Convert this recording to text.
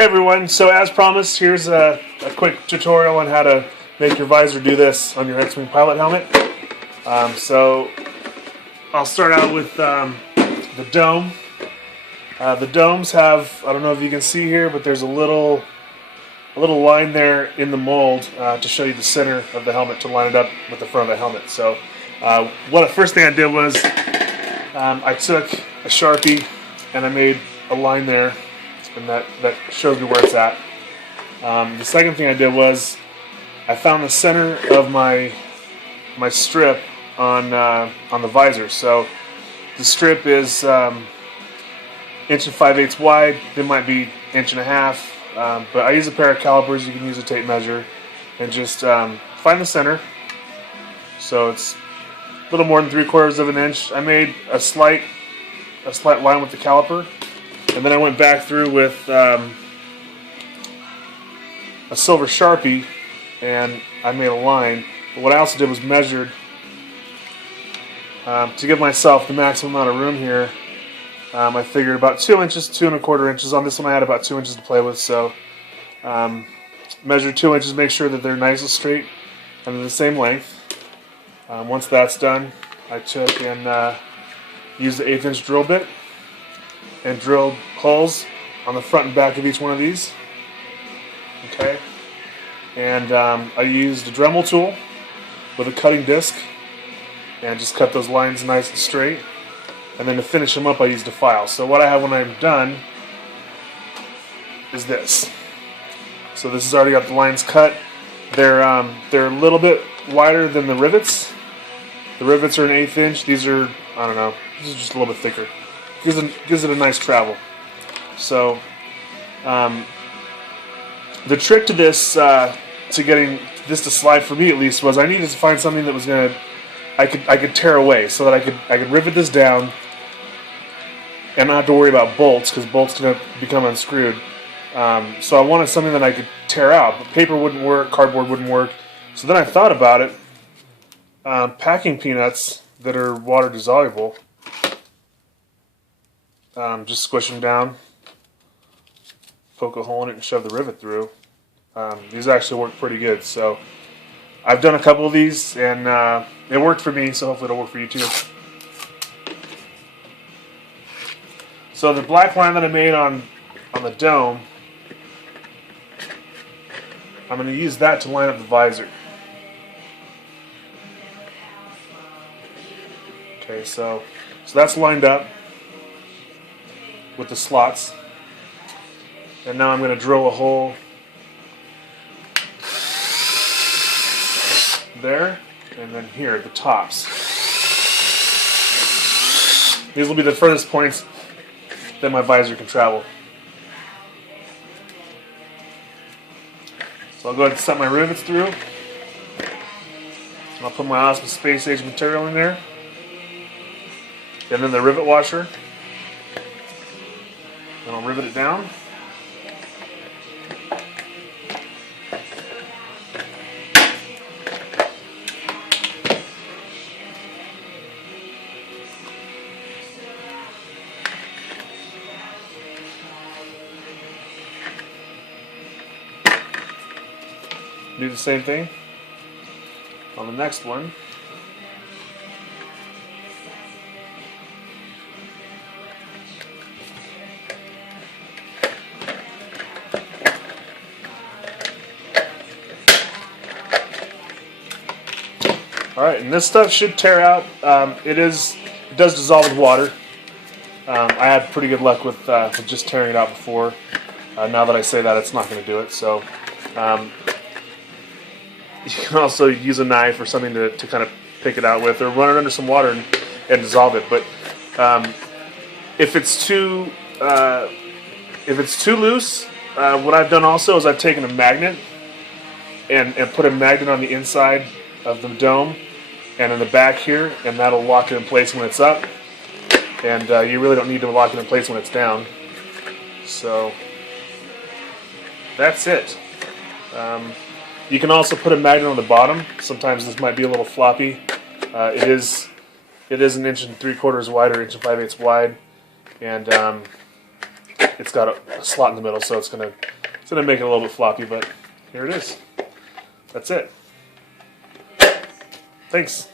Hey everyone, so as promised, here's a quick tutorial on how to make your visor do this on your X-Wing pilot helmet. So I'll start out with the dome. The domes have, I don't know if you can see here, but there's a little line there in the mold to show you the center of the helmet to line it up with the front of the helmet. So the first thing I did was I took a Sharpie and I made a line there, and that shows me where it's at. The second thing I did was I found the center of my strip on the visor. So the strip is 1 5/8 wide. It might be 1.5 inches, but I use a pair of calipers. You can use a tape measure and just find the center. So it's a little more than 3/4 of an inch. I made a slight line with the caliper. And then I went back through with a silver Sharpie and I made a line. But what I also did was measured to give myself the maximum amount of room here. I figured about 2 inches, 2¼ inches. On this one I had about 2 inches to play with, so measured 2 inches, make sure that they're nice and straight and they're the same length. Once that's done, I took and used the 1/8 inch drill bit and drilled holes on the front and back of each one of these. Okay, and I used a Dremel tool with a cutting disc and just cut those lines nice and straight. And then to finish them up, I used a file. So what I have when I'm done is this. So this has already got the lines cut. They're a little bit wider than the rivets. The rivets are an 1/8 inch. These are, I don't know, this is just a little bit thicker. Gives it a nice travel. So the trick to this, to getting this to slide for me at least, was I needed to find something that was I could tear away, so that I could rivet this down and not have to worry about bolts, because bolts can become unscrewed. So I wanted something that I could tear out, but paper wouldn't work, cardboard wouldn't work. So then I thought about it. Packing peanuts that are water dissolvable. Just squish them down, poke a hole in it, and shove the rivet through. These actually work pretty good. So I've done a couple of these, and it worked for me, so hopefully it'll work for you too. So the black line that I made on the dome, I'm going to use that to line up the visor. Okay, so that's lined up with the slots, and now I'm going to drill a hole there and then here at the tops. These will be the furthest points that my visor can travel. So I'll go ahead and set my rivets through. I'll put my awesome space age material in there, and then the rivet washer. And I'll rivet it down. Do the same thing on the next one. Alright, and this stuff should tear out. It does dissolve with water. I had pretty good luck with just tearing it out before. Now that I say that, it's not going to do it. So you can also use a knife or something to kind of pick it out with, or run it under some water and dissolve it. But if it's too loose, what I've done also is I've taken a magnet and put a magnet on the inside of the dome and in the back here, and that'll lock it in place when it's up. And you really don't need to lock it in place when it's down. So that's it. You can also put a magnet on the bottom. Sometimes this might be a little floppy. It is 1 3/4 wide or 1 5/8 wide, and it's got a slot in the middle, so it's gonna make it a little bit floppy, but here it is. That's it. Thanks.